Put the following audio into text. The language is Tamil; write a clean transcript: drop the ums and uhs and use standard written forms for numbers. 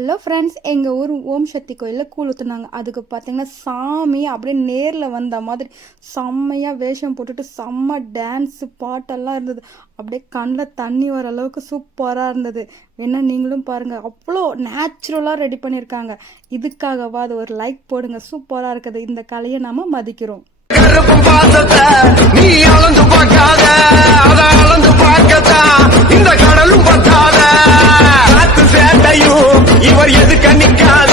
ஹலோ ஃப்ரெண்ட்ஸ், எங்கள் ஊர் ஓம் சக்தி கோயிலில் கூழ் ஊற்றுனாங்க. அதுக்கு பார்த்தீங்கன்னா சாமி அப்படியே நேரில் வந்த மாதிரி செம்மையாக வேஷம் போட்டுட்டு செம்ம டான்ஸு பாட்டெல்லாம் இருந்தது. அப்படியே கண்ணில் தண்ணி வர அளவுக்கு சூப்பராக இருந்தது. வேணா நீங்களும் பாருங்கள், அவ்வளோ நேச்சுரலாக ரெடி பண்ணியிருக்காங்க. இதுக்காகவா அது ஒரு லைக் போடுங்க, சூப்பராக இருக்குது. இந்த கலையை நாம் மதிக்கிறோம். நீ அளந்து பார்க்காத, அத அளந்து பார்க்கத்தான் இந்த கடலும் பத்தாத. காத்து சேட்டையும் இவர் எது கண்ணிக்காத.